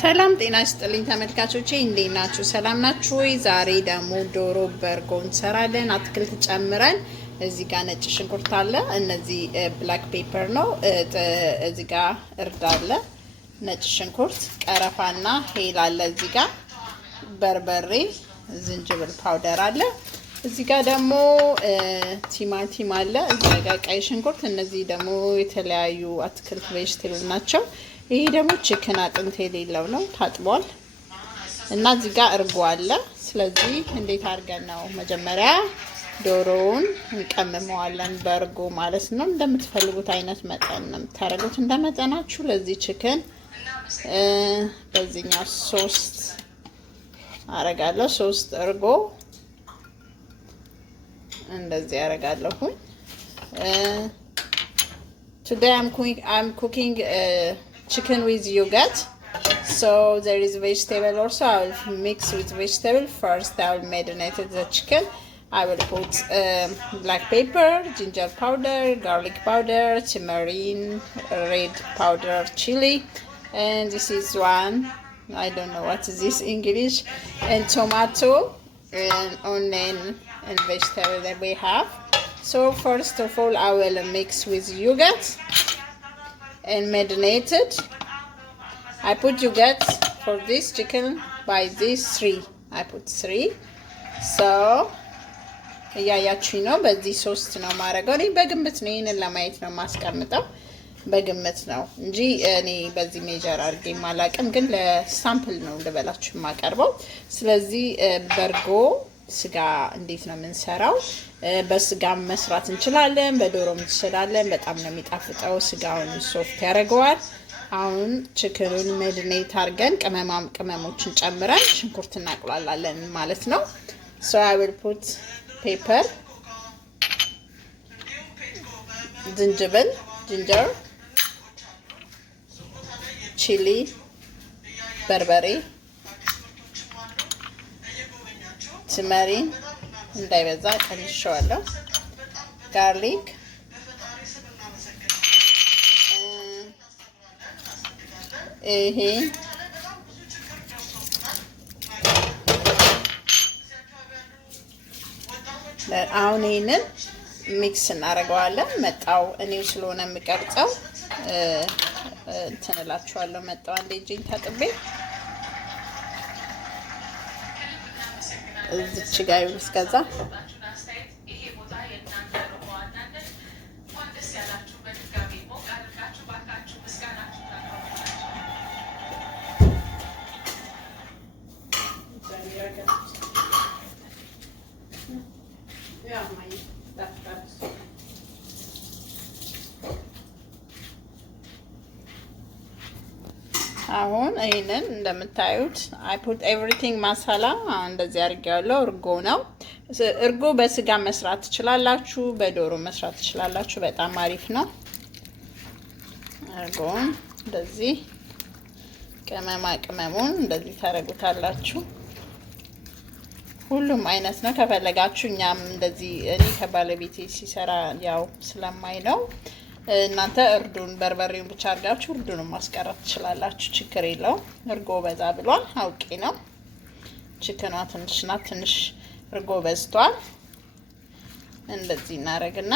ሰላም ጤና ይስጥልኝ ተመልካቾቼ እንዴት ናችሁ? ሰላም ናችሁ ወይ? ዛሬ ደግሞ ዶሮ በርጎ እንሰራለን። አትክልት ጨምረን እዚህ ጋር ነጭ ሽንኩርት አለ፣ እነዚህ ብላክ ፔፐር ነው፣ እዚህ ጋር እርድ አለ፣ ነጭ ሽንኩርት፣ ቀረፋና ሄል አለ፣ እዚህ ጋር በርበሬ፣ ዝንጅብል ፓውደር አለ፣ እዚህ ጋር ደግሞ ቲማቲም አለ፣ እዚህ ጋር ቀይ ሽንኩርት። እነዚህ ደግሞ የተለያዩ አትክልት ቬጅቴብል ናቸው። ይሄ ደግሞ ቺክን አጥንት የሌለው ነው፣ ታጥቧል። እና እዚህ ጋር እርጎ አለ። ስለዚህ እንዴት አድርገን ነው መጀመሪያ ዶሮውን እንቀምመዋለን በእርጎ ማለት ነው። እንደምትፈልጉት አይነት መጠን ነው የምታደርጉት፣ እንደመጠናችሁ። ለዚህ ቺክን በዚህኛው 3 አረጋለሁ፣ 3 እርጎ እንደዚህ አረጋለሁ። Today I'm cooking chicken with yogurt, so there is vegetable also. I will mix with vegetable. First I will marinate the chicken. I will put black pepper, ginger powder, garlic powder, turmeric, red powder, chili, and this is one, I don't know what is this English, and tomato and onion and vegetable that we have. So first of all I will mix with yogurt and marinate it. I put yogurt for this chicken by these 3. I put 3. So ያያችሁኝ ነው። በዚህ 3 ነው ማረጋው። እኔ በግምት ነው ይሄንን ለማየት ነው ማስቀምጠው፣ በግምት ነው እንጂ እኔ በዚህ ሜጀር አድርጌ ማላቀም፣ ግን ለሳምፕል ነው እንደበላችሁ ማቀርበው። ስለዚህ በርጎ ስጋ እንዴት ነው የምንሰራው? በስጋም መስራት እንችላለን፣ በዶሮም እንችላለን። በጣም ነው የሚጣፍጠው፣ ስጋውን ሶፍት ያደርገዋል። አሁን ቺክኑን መድኔት አድርገን ቅመሞችን ጨምረን ሽንኩርት እናቁላላለን ማለት ነው። so I will put pepper, ginger, chili, በርበሬ፣ turmeric እንዳይበዛ ቀንሼዋለሁ፣ ጋርሊክ፣ ይሄ አሁን ይሄንን ሚክስ እናደርገዋለን። መጣው እኔው ስለሆነ የምቀርጸው እንትንላችኋለሁ። መጣው አንዴ እጄን ታጥቤ እዚች ጋር እስከዛ አሁን ይሄንን እንደምታዩት I put everything ማሳላ እንደዚህ አድርጌያለሁ። እርጎ ነው። እርጎ በስጋ መስራት ትችላላችሁ፣ በዶሮ መስራት ትችላላችሁ። በጣም አሪፍ ነው። እርጎን እንደዚህ ቅመሙን እንደዚህ ታረጉታላችሁ። ሁሉም አይነት ነው ከፈለጋችሁ። እኛም እንደዚህ እኔ ከባለቤቴ ሲሰራ ያው ስለማይ ነው። እናንተ እርዱን በርበሬውን ብቻ አድርጋችሁ እርዱን ማስቀረት ትችላላችሁ፣ ችግር የለውም። እርጎ በዛ ብሏል አውቄ ነው። ቺክኗ ትንሽ እርጎ በዝቷል። እንደዚህ እናረግና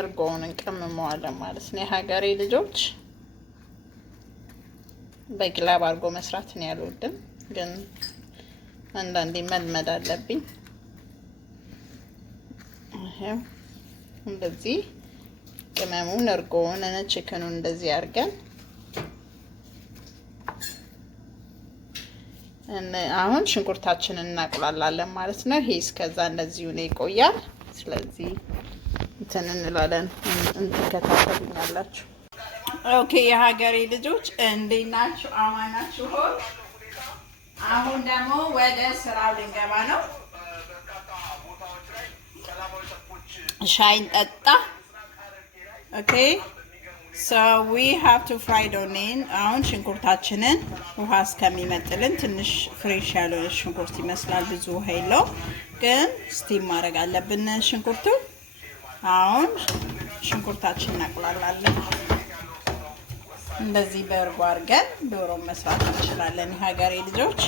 እርጎውን እንቀምመዋለን ማለት ነው። የሀገሬ ልጆች በግላብ አድርጎ መስራት ነው ያልወድም፣ ግን አንዳንዴ መልመድ አለብኝ። እንደዚህ ቅመሙን እርጎውን እና ቺክኑን እንደዚህ አድርገን አሁን ሽንኩርታችንን እናቁላላለን ማለት ነው። ይሄ እስከዛ እንደዚህ ነው ይቆያል። ስለዚህ እንትን እንላለን፣ እንትከታተሉኛላችሁ። ኦኬ የሀገሬ ልጆች እንዴት ናችሁ? አማን ናችሁ? አሁን ደግሞ ወደ ስራው ልንገባ ነው። ሻይን ጠጣ። ኦኬ so we have to fry the onion። አሁን ሽንኩርታችንን ውሃ እስከሚመጥልን ትንሽ ፍሬሽ ያለው ሽንኩርት ይመስላል፣ ብዙ ውሃ የለው፣ ግን ስቲም ማድረግ አለብን ሽንኩርቱ። አሁን ሽንኩርታችንን እናቁላላለን። እንደዚህ በእርጎ አድርገን ዶሮ መስራት እንችላለን። የሀገሬ ልጆች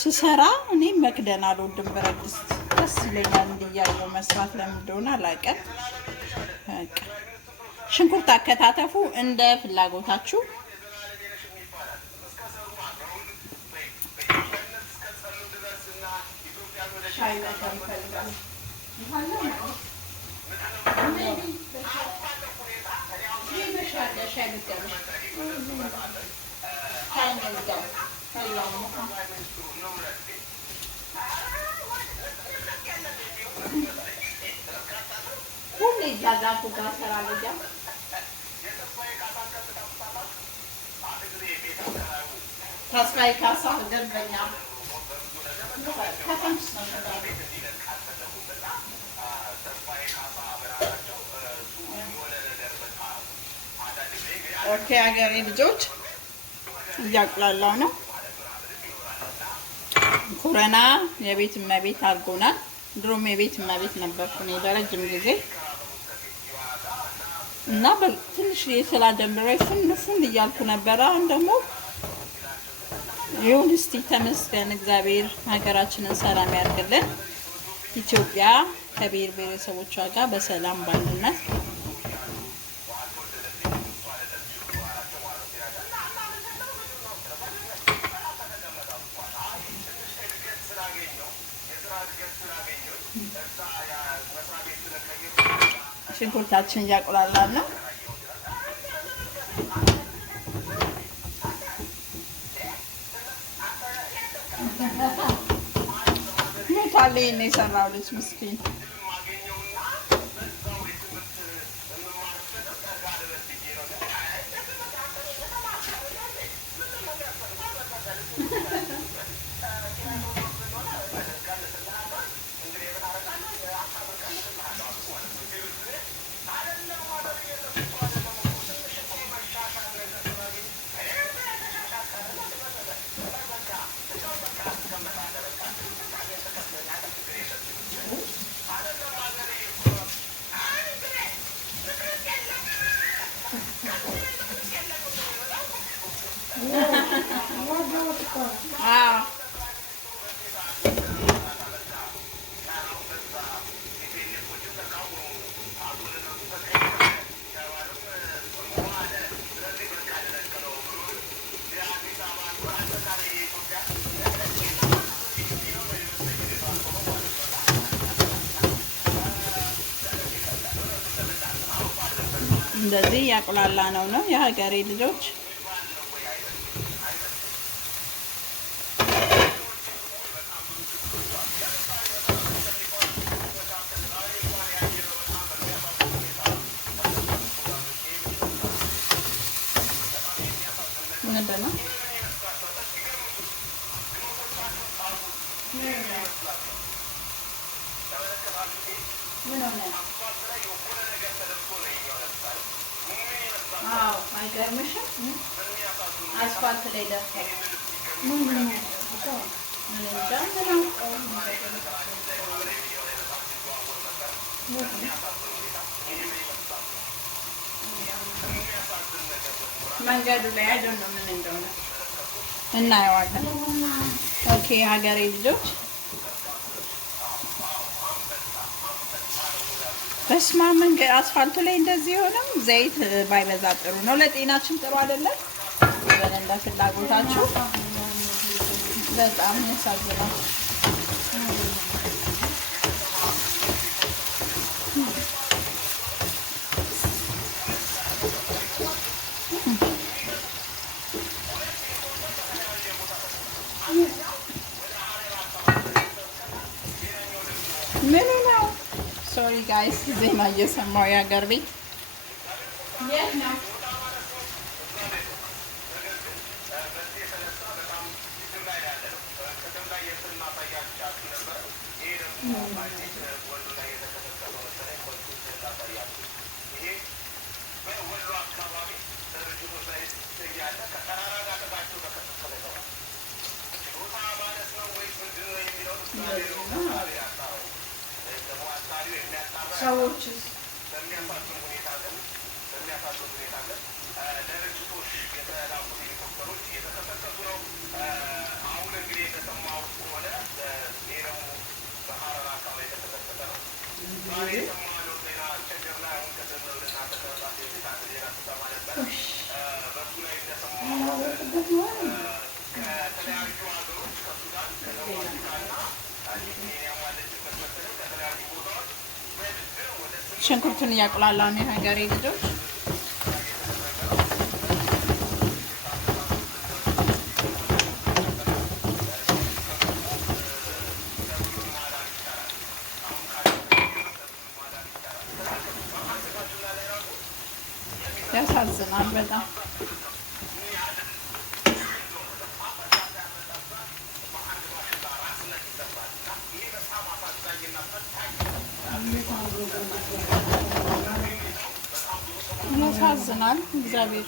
ስሰራ እኔ መክደን አልወድም። ብረት ድስት ደስ ይለኛል እንዲያዩ መስራት ለምን እንደሆነ አላውቅም። ሽንኩርት አከታተፉ እንደ ፍላጎታችሁ። ተስፋዬ ካሳ ደንበኛ ኦኬ ሀገሬ ልጆች እያቁላላው ነው። ኮረና የቤት እመቤት አድርጎናል። ድሮም የቤት እመቤት ነበርኩ እኔ ለረጅም ጊዜ እና ትንሽ የስራ ጀምሮ ፍን እያልኩ ነበረ። አሁን ደግሞ ይሁን እስቲ ተመስገን እግዚአብሔር ሀገራችንን ሰላም ያድርግልን። ኢትዮጵያ ከብሔር ብሔረሰቦቿ ጋር በሰላም ባንድነት ሽንኩርታችን እያቆላላን ነው። ሞታሌ ነው የሰራው ልጅ ምስኪን። እንደዚህ ያቁላላ ነው የሀገሬ ልጆች። ምንድነው ምን ሆነ? አዎ አይገርምሽም? አስፋልት ላይ ደርሰው መንገዱ ላይ አይደለም ምን እንደሆነ እናየዋለን። ኦኬ ሀገሬ ልጆች በስማ መንገድ አስፋልቱ ላይ እንደዚህ ሆነም ዘይት ባይበዛ ጥሩ ነው። ለጤናችን ጥሩ አይደለም። በእንደ ፍላጎታችሁ በጣም ያሳዝናል። ምን ነው? ሶሪ ጋይስ ዜና እየሰማሁ የሀገር ቤት የት ነው? ሰዎች ሽንኩርቱን እያቁላላ ነው የሀገሬ ልጆች። ያሳዝናል በጣም። ያሳዝናል እግዚአብሔር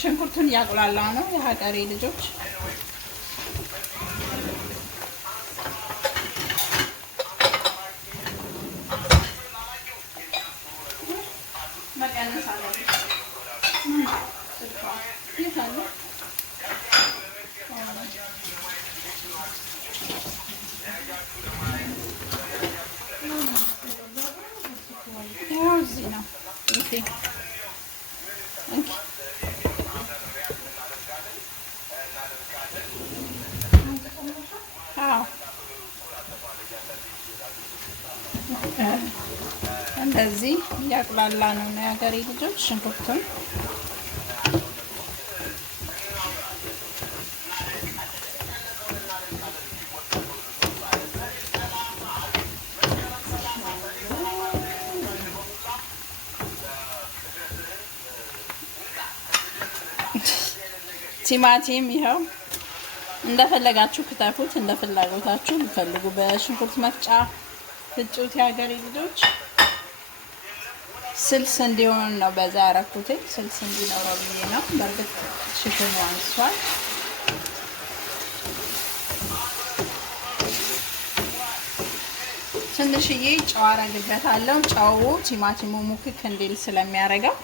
ሽንኩርቱን እያቁላላ ነው የሀገሬ ልጆች። እዚህ ነው እንደዚህ እያቁላላ ነው የሀገሬ ልጆች ሽንኩርቱን። ቲማቲም ይኸው እንደፈለጋችሁ ክተፉት፣ እንደፈላጎታችሁ ብትፈልጉ በሽንኩርት መፍጫ ፍጩት የሀገሬ ልጆች። ስልስ እንዲሆን ነው በዛ ያረኩት፣ ስልስ እንዲኖረው ብዬ ነው። በእርግጥ ሽፍኑ አንሷል። ትንሽዬ ጨው አረግበታለሁ። ጨው ቲማቲሙ ሙክክ እንዲል ስለሚያረገው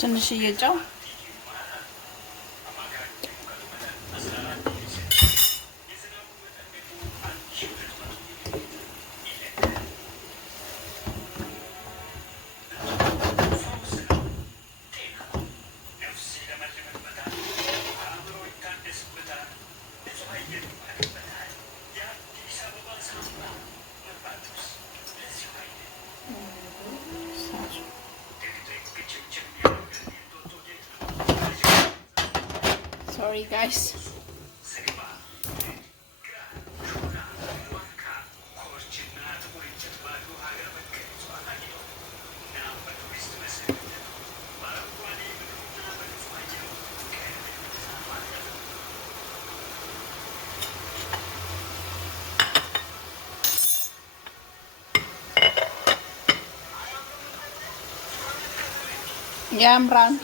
ትንሽዬ ጨው Sorry guys. ያምራል።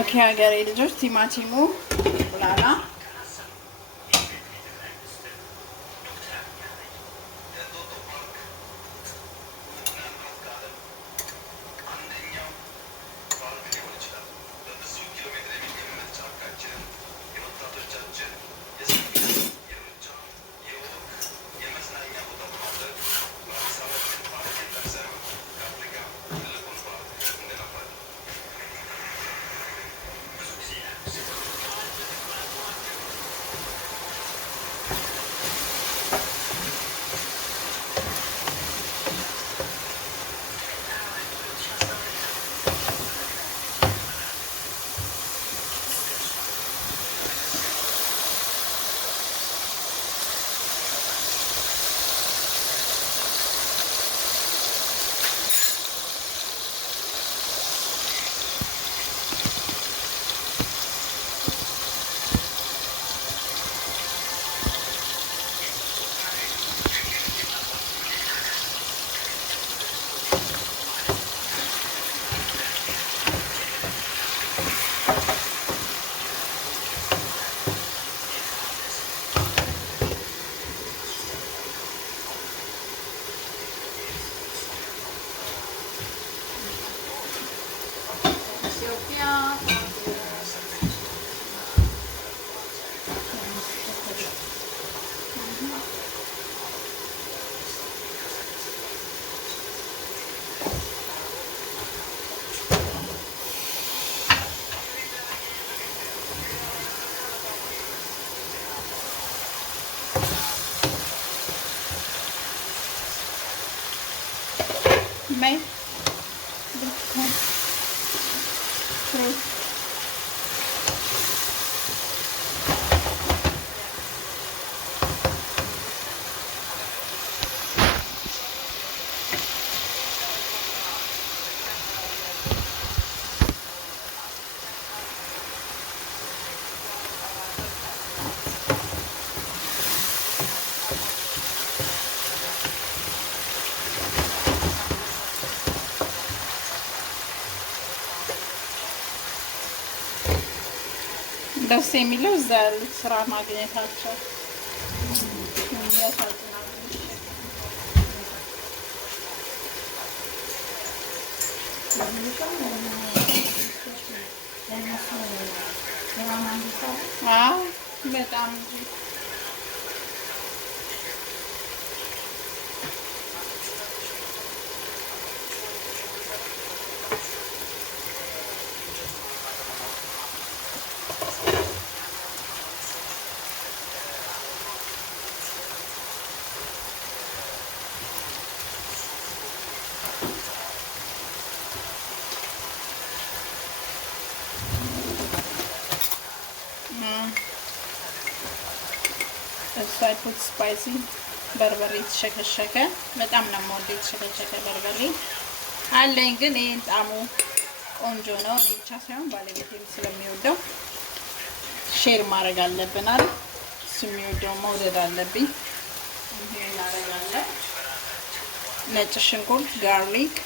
ኦኬ ሀገሬ ልጆች ቲማቲሙ ቁላላ May. ደስ የሚለው እዛ ያሉት ስራ ማግኘታቸው ያሳዝናል። በጣም I put spicy በርበሬ የተሸከሸከ በጣም ነው የምወደው። የተሸከሸከ በርበሬ አለኝ፣ ግን ይሄን ጣዕሙ ቆንጆ ነው። እኔ ብቻ ሳይሆን ባለቤቴም ስለሚወደው ሼር ማድረግ አለብን አይደል? እሱ የሚወደው መውደድ አለብኝ። ይሄን እናደርጋለን። ነጭ ሽንኩርት፣ ጋርሊክ፣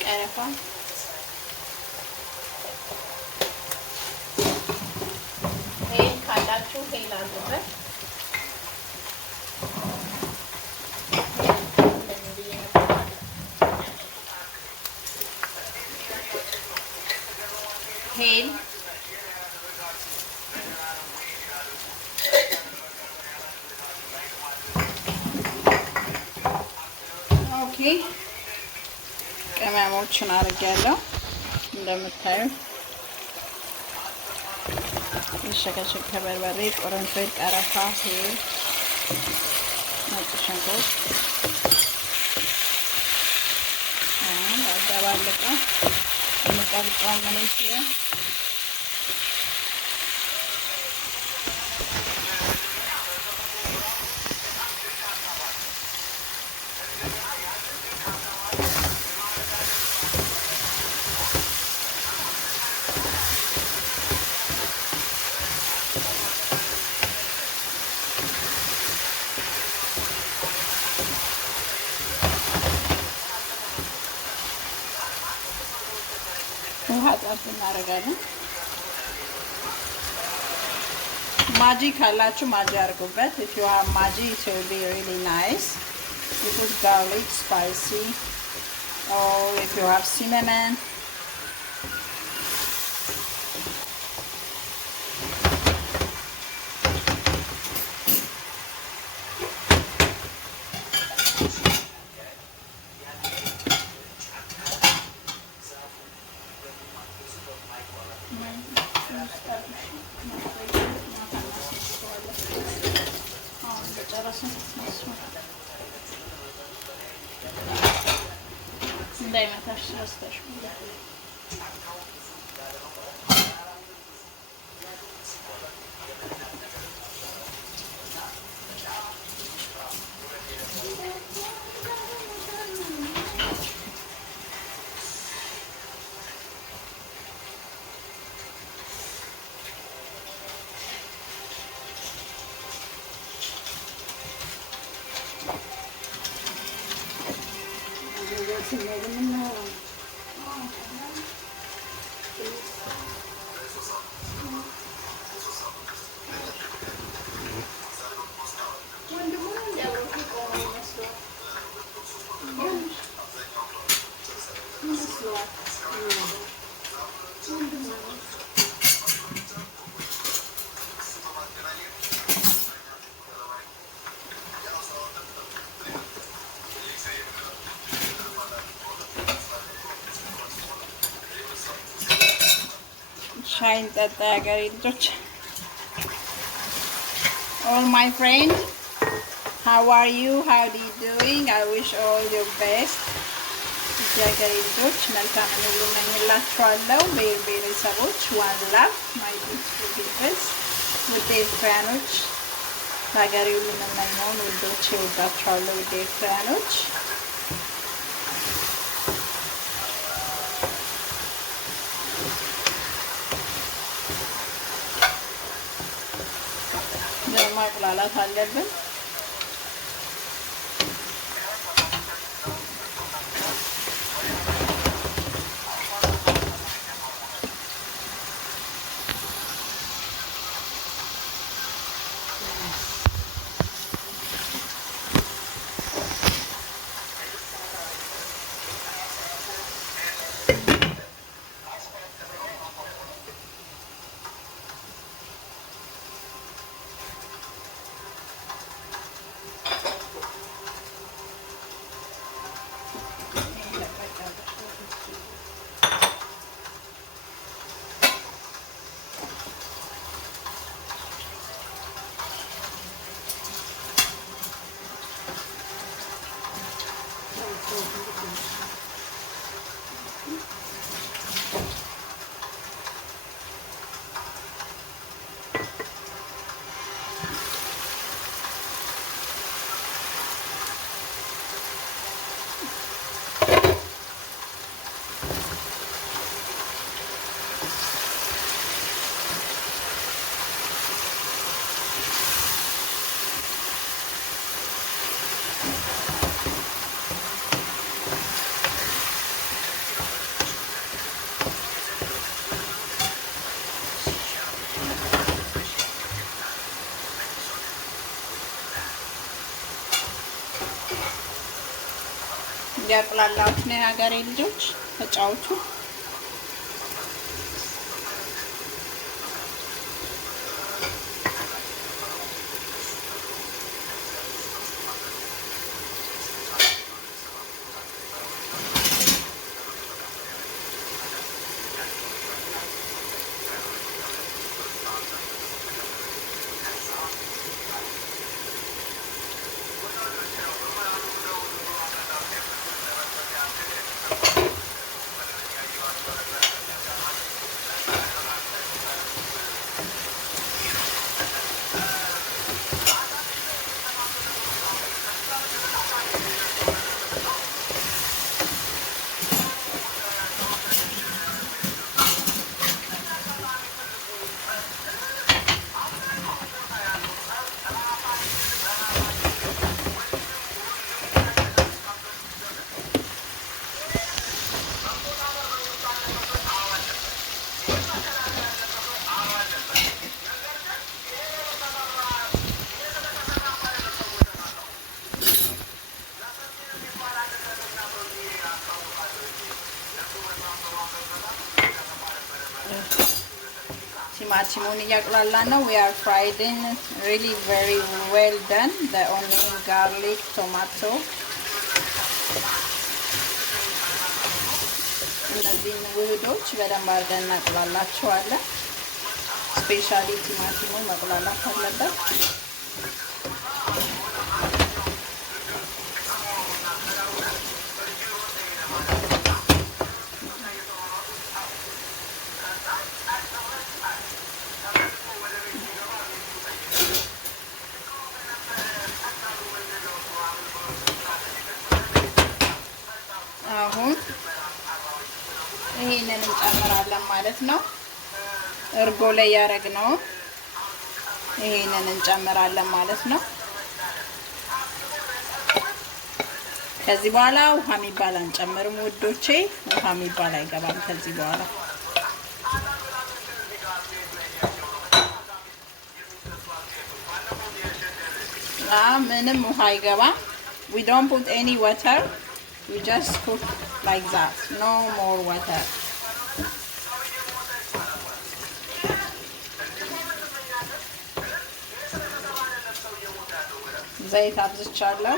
ቀረፋ ይሄን ካላችሁ ሄል አድርጉበት። ሄል ኦኬ ቅመሞችን አድርጌያለሁ። እንደምታዩ የሸከሸከ በርበሬ፣ ቁርንፍድ፣ ቀረፋ፣ ሄል፣ ነጭ ሽንኩርት አደባልቀ የምጠብቀው ምን ሲሆን ውሃ ጣፍ እናደርጋለን። ማጂ ካላችሁ ማጂ አድርጉበት። if you have maji it will be really nice. You put garlic, spicy, or if you have cinnamon. እንዳይመታሽ ረስተሽ Shine that dagger. All my friends, how are you? How are you doing? I wish all your best. Dagger ልጆች መልካም ሁሉ እመኝላችኋለሁ። ቤተሰቦች one love my beautiful people ውድ ኤርትራውያኖች ሀገሬ ሁሉ የምመኘውን ውዶች እወዳችኋለሁ። ውድ ኤርትራውያኖች ማቁላላት አለብን። ያቁላላችሁ ነው የሀገሬ ልጆች ተጫውቱ። ቲማቲሙን እያቁላላ ነው። we are frying really very well done the onion, garlic, tomato እነዚህን ውህዶች በደንብ አድርገን እናቁላላቸዋለን። ስፔሻሊ ቲማቲሙ መቁላላት አለበት። አሁን ይሄንን እንጨምራለን ማለት ነው። እርጎ ላይ ያረግነው ይሄንን እንጨምራለን ማለት ነው። ከዚህ በኋላ ውሃ የሚባል አንጨምርም ውዶቼ። ውሃ የሚባል አይገባም ከዚህ በኋላ። ምንም ውሃ አይገባም። We don't put any water. We just cook like that. No more water. ዘይት አብዝቻለሁ።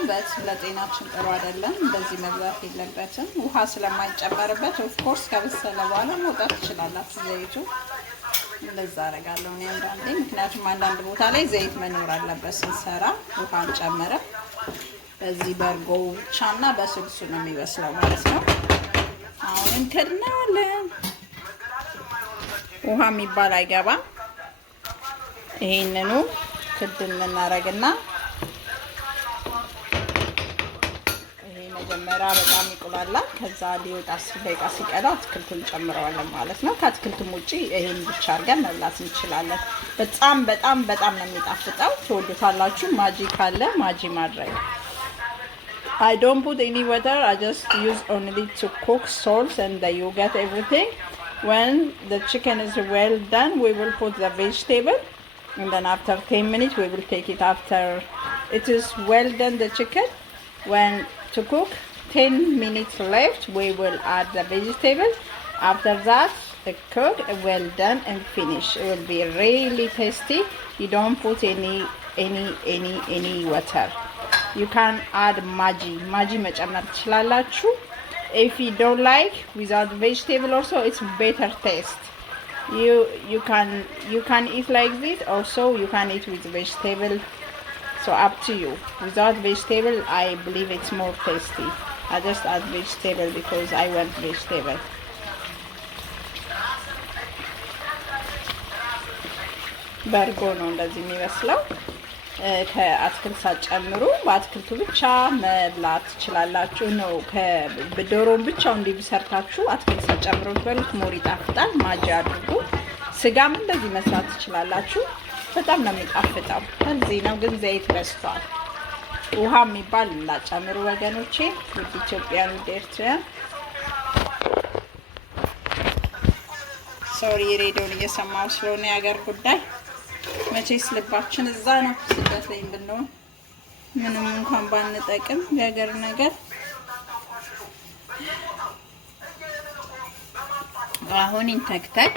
ለጤናችን ጥሩ አይደለም። እንደዚህ መብዛት የለበትም። ውሃ ስለማይጨመርበት ኦፍ ኮርስ ከበሰለ በኋላ መውጣት ትችላላችሁ ዘይቱ። እንደዛ አደርጋለሁ እኔ አንዳንዴ፣ ምክንያቱም አንዳንድ ቦታ ላይ ዘይት መኖር አለበት ስንሰራ። ውሃ እንጨምረን በዚህ በርጎ ብቻና በስልሱ ነው የሚበስለው ማለት ነው። አሁን እንከድናለን። ውሃ የሚባል አይገባም። ይሄንኑ ክድን እናደርግና መጀመሪያ በጣም ይቆላል። ከዛ ሊወጣ 10 ደቂቃ ሲቀዳ አትክልቱን ጨምረዋለን ማለት ነው። ከአትክልቱም ውጪ ይሄን ብቻ አድርገን መብላት እንችላለን። በጣም በጣም በጣም ነው የሚጣፍጠው። ትወዱታላችሁ። ማጂ ካለ ማጂ ማድረግ። I don't put any water. I just use only to cook salt and you get everything. When the chicken is well done, we will put the vegetable, and then after 10 minutes we will take it after it is well done the chicken. When to cook 10 minutes left, we will add the vegetable. After that, the cook well done and finish. It will be really tasty. You don't put any water. You can add maji መጨመር ትችላላችሁ. If you don't like without vegetable also, it's better taste. You can eat like this. Also you can eat with vegetable. So up to you. Without vegetable, I believe it's more tasty. I just add vegetable because I want vegetable. በርጎ ነው እንደዚህ የሚመስለው። ከአትክልት ሳጨምሩ በአትክልቱ ብቻ መብላት ትችላላችሁ ነው። በዶሮም ብቻው እንዲህ ሰርታችሁ አትክልት ሳጨምሩት በሉት ሞር ይጣፍጣል። ማጂ አድርጉ። ስጋም እንደዚህ መስራት ትችላላችሁ። በጣም ነው የሚጣፍጠው። ከዚህ ነው ግን ዘይት በስቷል። ውሃ የሚባል እንዳጨምሩ ወገኖቼ፣ ውድ ኢትዮጵያን፣ ውድ ኤርትራውያን። ሶሪ ሬዲዮን እየሰማሁ ስለሆነ የሀገር ጉዳይ። መቼስ ልባችን እዛ ነው። ስደት ላይ ብንሆን ምንም እንኳን ባንጠቅም የሀገር ነገር። አሁን ይንተክተክ።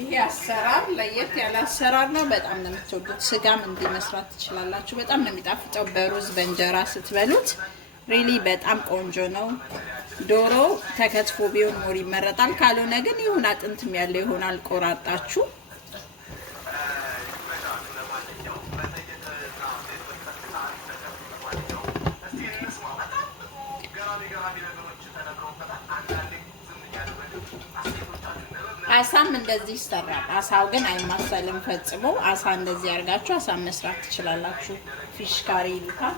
ይሄ አሰራር ለየት ያለ አሰራር ነው። በጣም ነው የምትወዱት። ስጋም እንዲህ መስራት ትችላላችሁ። በጣም ነው የሚጣፍጠው። በሩዝ በእንጀራ ስትበሉት ሪሊ በጣም ቆንጆ ነው። ዶሮ ተከትፎ ቢሆን ሞር ይመረጣል። ካልሆነ ግን ይሁን አጥንትም ያለው ይሆናል ቆራጣችሁ። አሳም እንደዚህ ይሰራል። አሳው ግን አይማሰልም ፈጽሞ። አሳ እንደዚህ አድርጋችሁ አሳ መስራት ትችላላችሁ። ፊሽ ካሪ ይሉታል።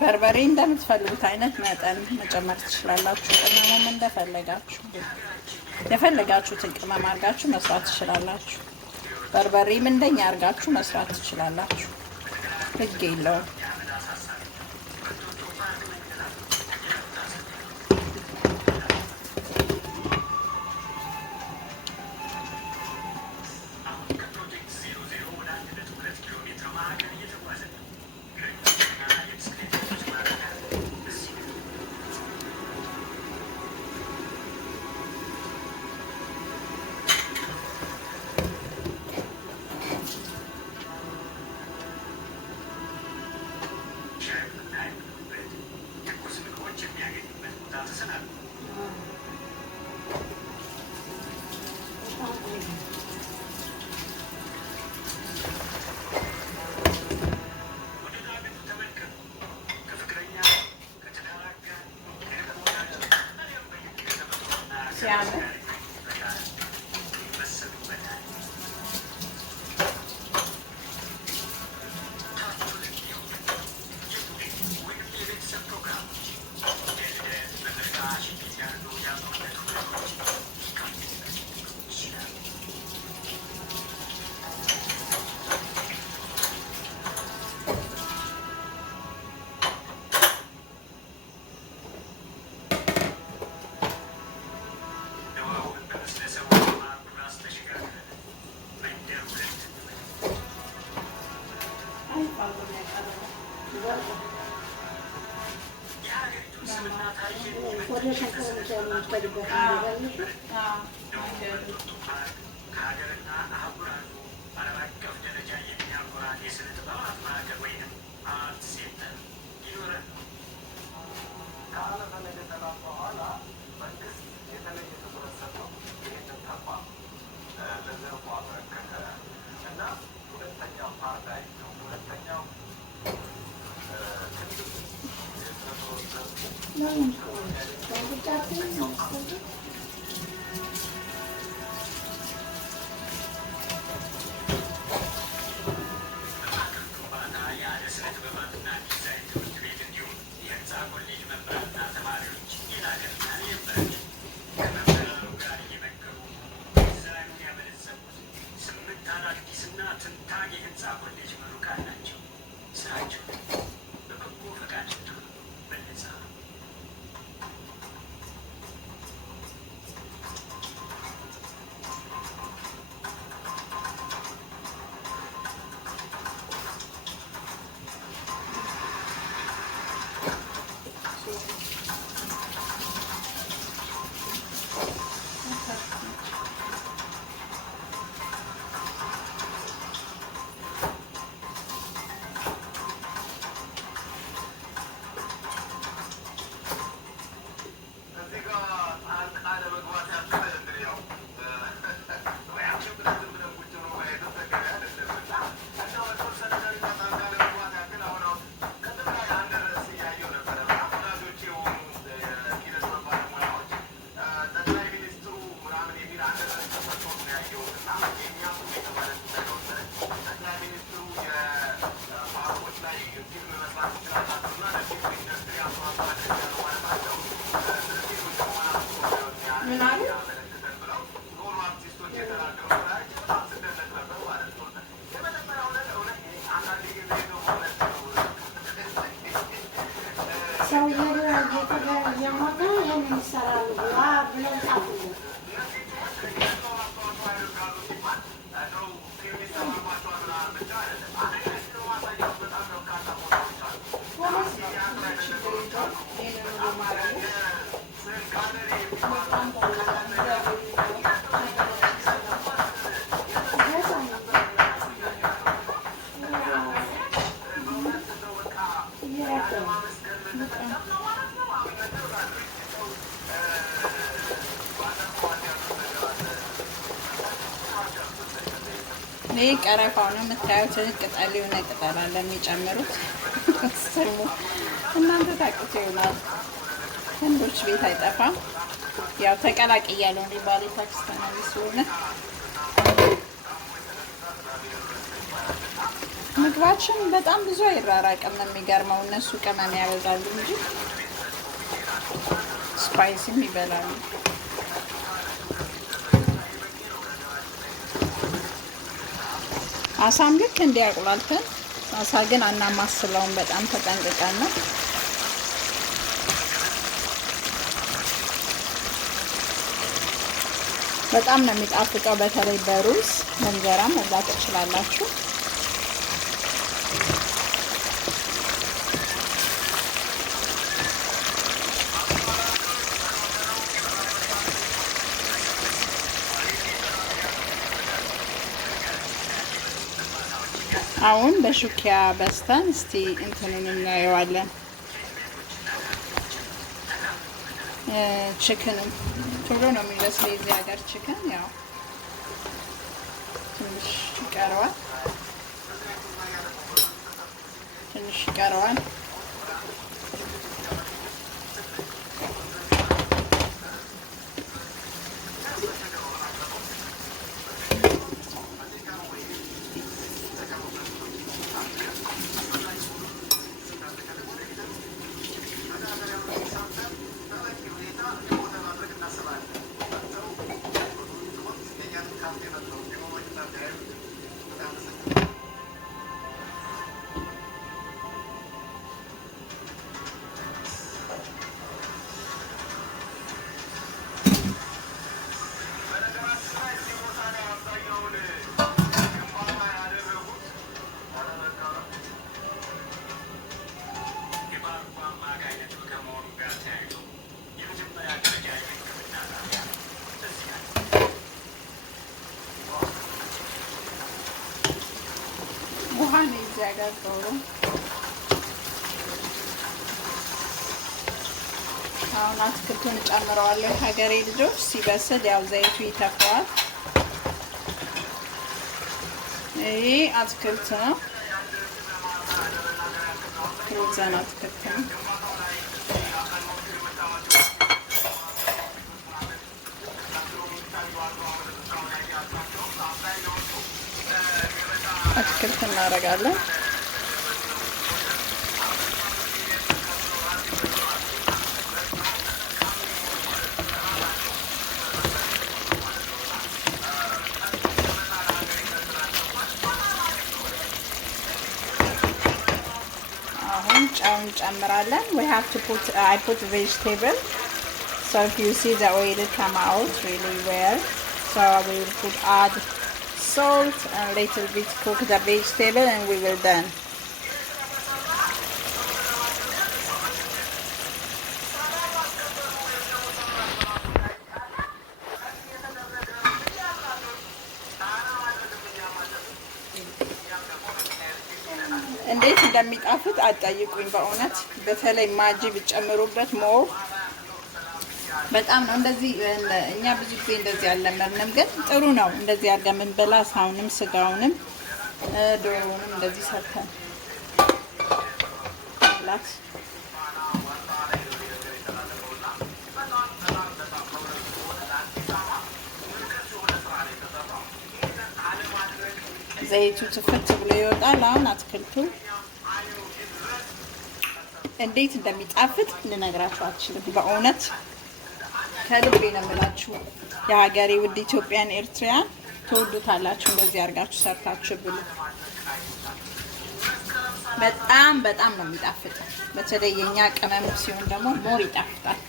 በርበሬ እንደምትፈልጉት አይነት መጠን መጨመር ትችላላችሁ። ቅመሙም እንደፈለጋችሁ የፈለጋችሁትን ቅመም አድርጋችሁ መስራት ትችላላችሁ። በርበሬም እንደኛ አድርጋችሁ መስራት ትችላላችሁ። ህግ የለውም። ይሄ ቀረፋው ነው የምታዩት። ቅጠል የሆነ ቅጠል አለ የሚጨምሩት ስሙ እናንተ ታውቁት ይሆናል። ህንዶች ቤት አይጠፋም። ያው ተቀላቅያለሁ እንዴ ባሌ ፓኪስታናዊ ስለሆነ ምግባችን በጣም ብዙ አይራራቅም። የሚገርመው እነሱ ቅመም ያበዛሉ እንጂ ስፓይስም ይበላሉ። አሳም ልክ እንዲያቁላልተን አሳ ግን አናማስለውም። በጣም ተጠንቅቀን ነው። በጣም ነው የሚጣፍጠው። በተለይ በሩዝ እንጀራ መብላት ትችላላችሁ። አሁን በሹኪያ በስተን እስቲ እንትኑን እናየዋለን። ቺክንም ቶሎ ነው የሚበስለው የዚህ ሀገር ቺክን። ያው ትንሽ ይቀረዋል። ውሃ ነው እዚህ ሀገር ዶሮ። አሁን አትክልቱን ጨምረዋለሁ። ሀገሬ ልጆች ሲበስል ያው ዘይቱ ይተፋዋል። ይሄ አትክልት ነው፣ ፍሮዘን አትክልት ነው። አትክልት እናደርጋለን። አሁን ጨው እንጨምራለን። we have to put I put vegetable, so if you see the oil come out really well, so we will add salt and little bit cook the vegetable and we will done. እንዴት እንደሚጣፍጥ አጠይቁኝ። በእውነት በተለይ ማጂ ብጨምሩበት ሞር በጣም ነው። እንደዚህ እኛ ብዙ ጊዜ እንደዚህ አልለመድንም፣ ግን ጥሩ ነው እንደዚህ አድርገን ብንበላ። ሳውንም ስጋውንም ዶሮውንም እንደዚህ ሰርተን መብላት። ዘይቱ ትፍት ብሎ ይወጣል። አሁን አትክልቱ እንዴት እንደሚጣፍጥ ልነግራችሁ አልችልም። በእውነት ከልቤ ነው የምላችሁ። የሀገሬ ውድ ኢትዮጵያን ኤርትራውያን ትወዱታላችሁ። እንደዚህ አድርጋችሁ ሰርታችሁ ብሉ። በጣም በጣም ነው የሚጣፍጠው። በተለይ የኛ ቅመም ሲሆን ደግሞ ሞር ይጣፍጣል።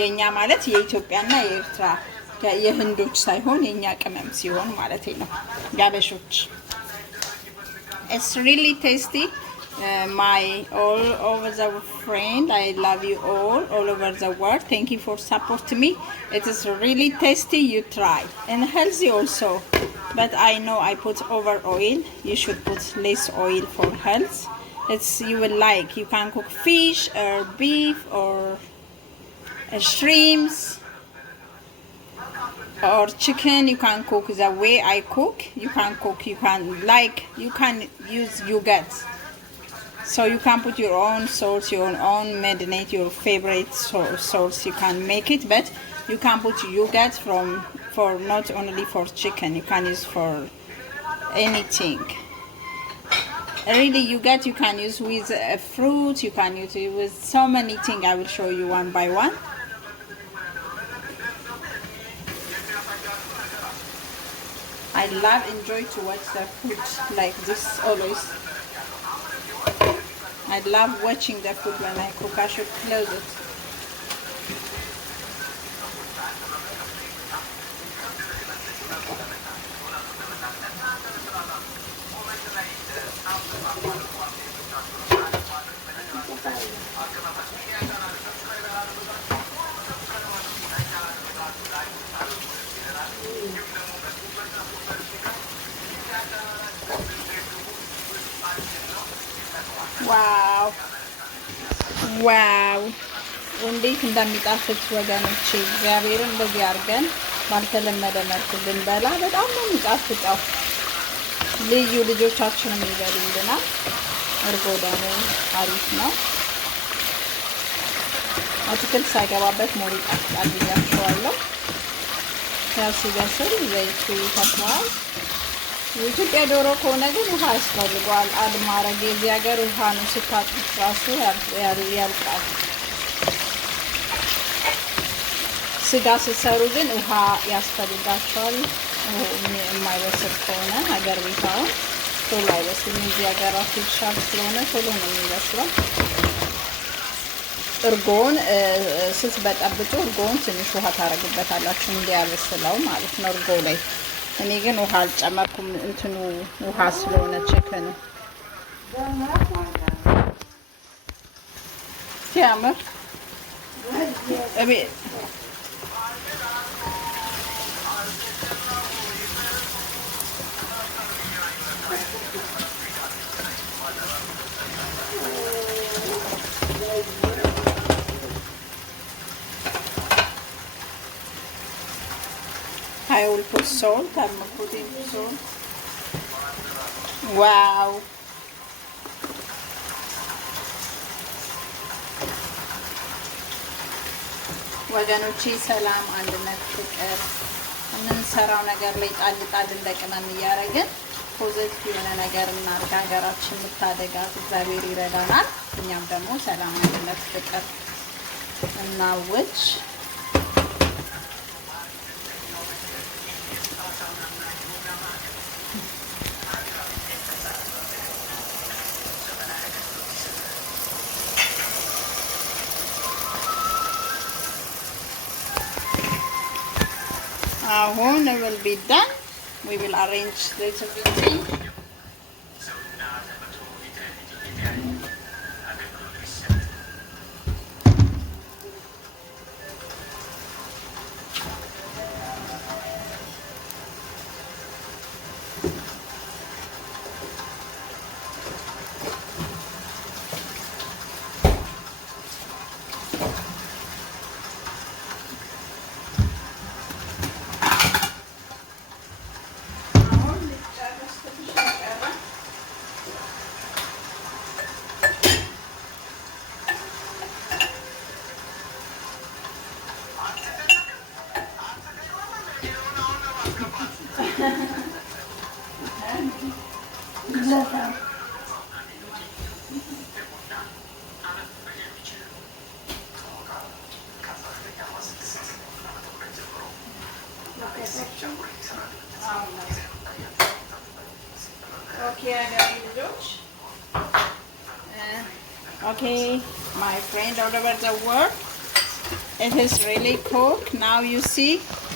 የኛ ማለት የኢትዮጵያና የኤርትራ የህንዶች ሳይሆን የኛ ቅመም ሲሆን ማለት ነው፣ ያበሾች። It's really tasty. My all over the friend, I love you all over the world. Thank you for supporting me. It is really tasty. You try and healthy also. But I know I put over oil. You should put less oil for health. It's you will like. You can cook fish or beef or shrimps. or chicken. You can cook the way I cook. You can cook. You can use yogurt. So you can put your own sauce, your own marinade, your favorite sauce. You can make it, but you can put yogurt for not only for chicken. You can use for anything. Really, yogurt you can use with fruit. You can use it with so many things. I will show you one by one. I enjoy to watch the food like this always. I love watching the food when I cook. I should close it. ዋው እንዴት እንደሚጣፍጥ ወገኖቼ፣ እግዚአብሔርን በዚህ አድርገን ባልተለመደ መልኩ ብንበላ በጣም ነው የሚጣፍጠው። ልዩ ልጆቻችንም ይበሉልናል። እርጎ ደግሞ አሪፍ ነው። አትክልት ሳይገባበት ሞሪ ይጣፍጣል ብያቸዋለሁ። ያው ሲበስል ዘይቱ ይፈስማል። የኢትዮጵያ ዶሮ ከሆነ ግን ውሃ ያስፈልገዋል። አድማረግ የዚህ ሀገር ውሃ ነው፣ ስታጥፉት ራሱ ያልቃል። ስጋ ስትሰሩ ግን ውሃ ያስፈልጋቸዋል። የማይበስል ከሆነ ሀገር ቤት አሁን ቶሎ አይበስልም። እዚህ ሀገር አርቲፊሻል ስለሆነ ቶሎ ነው የሚበስለው። እርጎውን ስትበጠብጡ እርጎውን ትንሽ ውሃ ታረጉበታላችሁ እንዲያበስለው ማለት ነው እርጎ ላይ። እኔ ግን ውሃ አልጨመርኩም፣ እንትኑ ውሃ ስለሆነ ችክኑ ሲያምር እቤት I will put salt. I'm putting salt. Wow. ወገኖቼ ሰላም፣ አንድነት፣ ፍቅር የምንሰራው ነገር ላይ ጣል እንደቅመም እያደረግን ፖዚቲቭ የሆነ ነገር እናድርግ። ሀገራችን የምታደጋት እግዚአብሔር ይረዳናል። እኛም ደግሞ ሰላም፣ አንድነት፣ ፍቅር እናውጅ። When it will be done, we will arrange little bit. Okay, my friend all over the world, it is really cooked. Now you see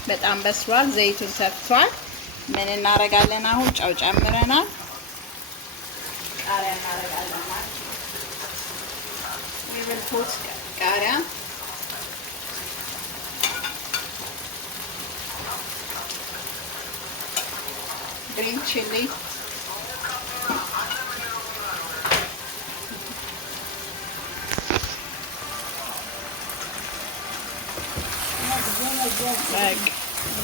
በጣም በስሏል። ዘይቱን ተፍቷል። ምን እናረጋለን አሁን? ጨው ጨምረናል። ቃሪያ እናረጋለን ማለት we will put ቃሪያ green chili like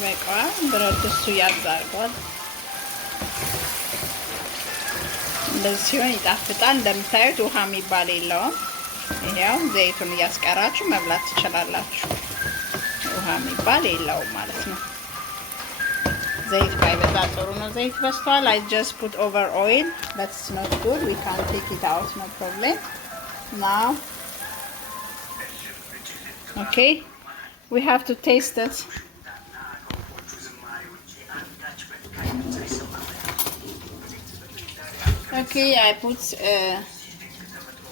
ይበቃዋል። ብረት ድስቱ ያዛርጓል። እንደዚህ ሲሆን ይጣፍጣል። እንደምታዩት ውሃ የሚባል የለውም። ይሄው ዘይቱን እያስቀራችሁ መብላት ትችላላችሁ። ውሃ የሚባል የለውም ማለት ነው። ዘይት ባይበዛ ጥሩ ነው። ዘይት በስቷል። I just put over oil. That's not good. We can take it out, no problem. Now, okay, we have to taste it. Okay, I put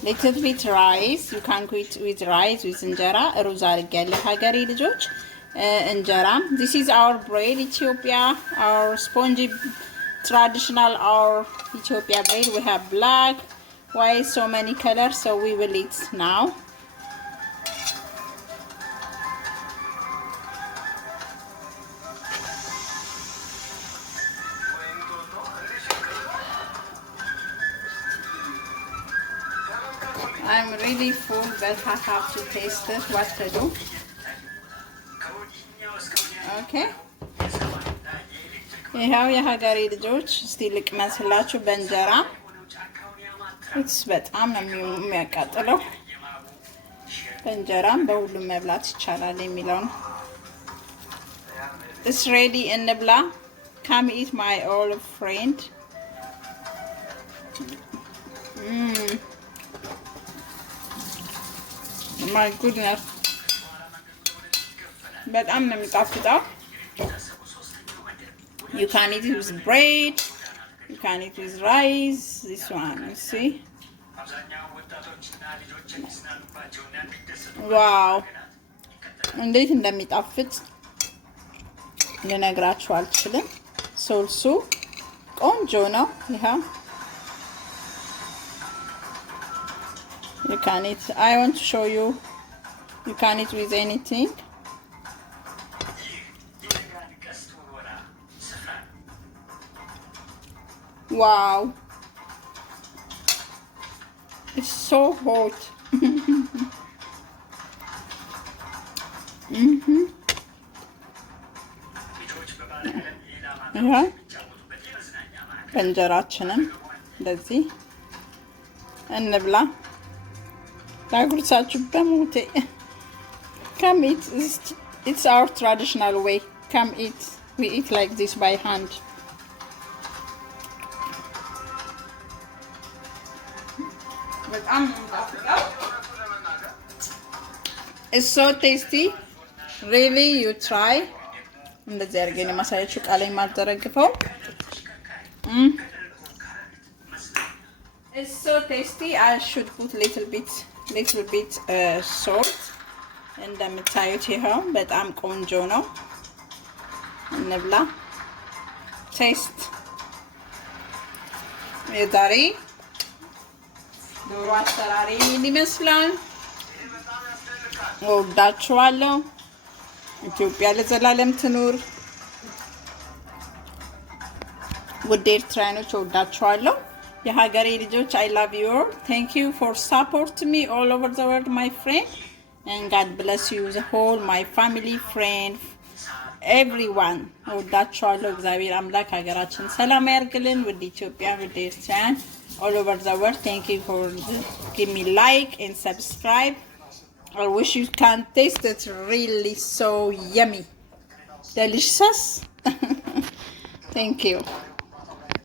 little bit rice. You can cook with rice with injera. ሩዝ አድርጌያለሁ ሀገሬ ልጆች እንጀራ. This is our bread, Ethiopia, our spongy traditional our Ethiopia bread. We have black, white, so many colors, so we will eat now. I'm really full, but I have to taste it. What to do? Okay. ይኸው የሀገሬ ልጆች እስቲ ልቅመስላችሁ በእንጀራ። በጣም ነው የሚያቃጥለው። በእንጀራም በሁሉም መብላት ይቻላል የሚለው ነው። It's ready. እንብላ። Come eat my old friend. My goodness. በጣም ነው የሚጣፍጠው። You can eat it with bread. You can eat it with rice. This one, you see? Wow. እንዴት እንደሚጣፍጥ ልነግራችሁ አልችልም። ሶልሱ ቆንጆ ነው። ይሄው you can eat. I want to show you. You can eat with anything. Wow, it's so hot. እንጀራችንን እንደዚህ እንብላ። ላጉርሳችሁ በሞቴ። Come eat. It's our traditional way. Come eat. We eat like this by hand. It's so tasty. Really, you try. እንደዚህ አድርገን የማሳያችሁ ቃል የማልተረግፈው። It's so tasty. I should put little bit salt. እንደምታዩት ይኸው በጣም ቆንጆ ነው። እንብላ። ቴስት የዛሬ ዶሮ አሰራሪ ይመስላል። ወዳችኋለሁ። ኢትዮጵያ ለዘላለም ትኑር። ውድ ኤርትራውያኖች ወዳችኋለሁ። የሀገሬ ልጆች I love you all. Thank you for support me all over the world, my friend. And God bless you, the whole my family, friend, everyone. ወዳችኋለሁ። እግዚአብሔር አምላክ ሀገራችን ሰላም ያርግልን። ውድ ኢትዮጵያ፣ ውድ ኤርትራውያን all over the world, thank you for give me like and subscribe. I wish you can taste it. Really so yummy, delicious. Thank you.